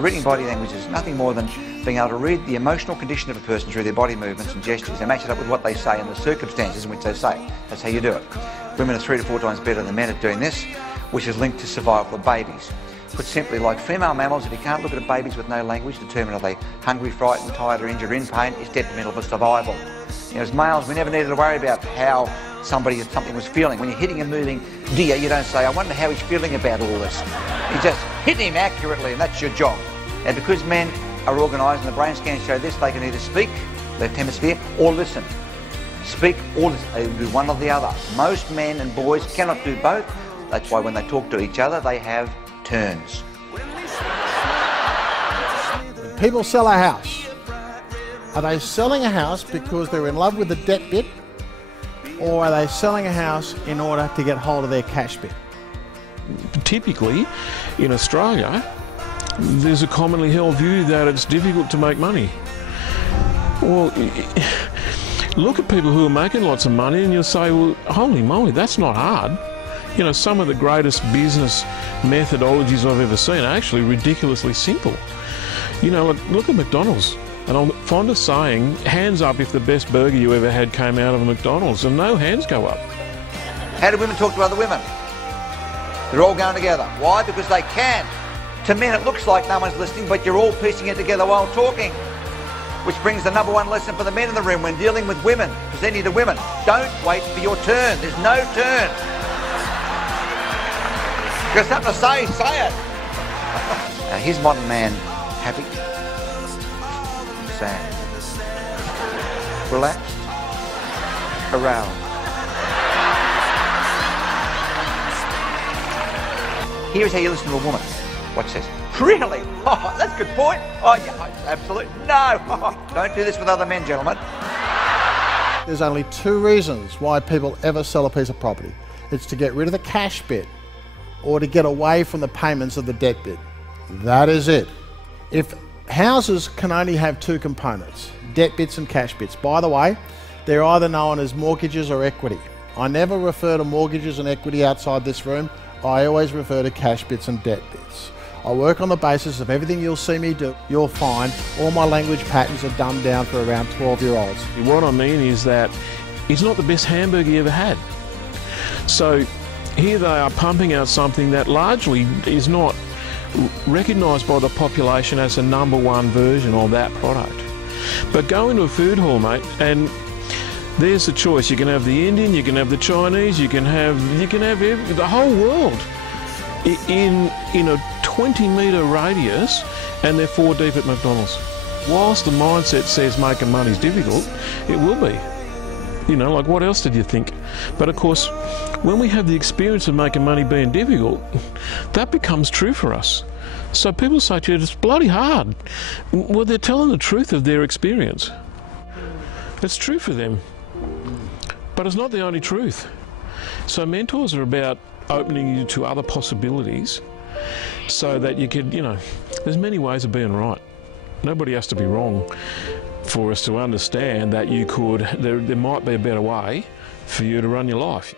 reading body language is nothing more than being able to read the emotional condition of a person through their body movements and gestures and match it up with what they say and the circumstances in which they say it. That's how you do it. Women are 3 to 4 times better than men at doing this, which is linked to survival of babies. Put simply, like female mammals, if you can't look at babies with no language, determine are they hungry, frightened, tired or injured or in pain, it's detrimental for survival. You know, as males, we never needed to worry about how something was feeling. When you're hitting a moving deer, you don't say, I wonder how he's feeling about all this. You just hit him accurately and that's your job. And because men are organised and the brain scans show this, they can either speak, left hemisphere, or listen. Speak or listen. They do one or the other. Most men and boys cannot do both. That's why when they talk to each other, they have turns. People sell a house. Are they selling a house because they're in love with the debt bit, or are they selling a house in order to get hold of their cash bit? Typically, in Australia, there's a commonly held view that it's difficult to make money. Well, look at people who are making lots of money and you'll say, well, holy moly, that's not hard. You know, some of the greatest business methodologies I've ever seen are actually ridiculously simple. You know, look at McDonald's. And I'm fond of saying, hands up if the best burger you ever had came out of a McDonald's, and no hands go up. How do women talk to other women? They're all going together. Why? Because they can. To men it looks like no one's listening, but you're all piecing it together while talking. Which brings the #1 lesson for the men in the room when dealing with women, presenting to women. Don't wait for your turn. There's no turn. You've got something to say, say it. Here's modern man happy, sad, relaxed, aroused. Here's how you listen to a woman. Watch this. Really? Oh, that's a good point. Oh, yeah, absolutely. No. Don't do this with other men, gentlemen. There's only 2 reasons why people ever sell a piece of property. It's to get rid of the cash bit or to get away from the payments of the debt bit. That is it. If houses can only have 2 components, debt bits and cash bits. By the way, they're either known as mortgages or equity. I never refer to mortgages and equity outside this room. I always refer to cash bits and debt bits. I work on the basis of everything you'll see me do. You'll find all my language patterns are dumbed down for around 12-year-olds. What I mean is that it's not the best hamburger you ever had. So here they are pumping out something that largely is not recognised by the population as a #1 version of that product. But go into a food hall, mate, and there's the choice. You can have the Indian, you can have the Chinese, you can have the whole world in a 20-metre radius, and they're 4 deep at McDonald's. Whilst the mindset says making money is difficult, it will be. You know, like what else did you think? But of course, when we have the experience of making money being difficult, that becomes true for us. So people say to you, it's bloody hard. Well, they're telling the truth of their experience. It's true for them, but it's not the only truth. So mentors are about opening you to other possibilities so that you could, you know, there's many ways of being right. Nobody has to be wrong for us to understand that you could, there might be a better way for you to run your life.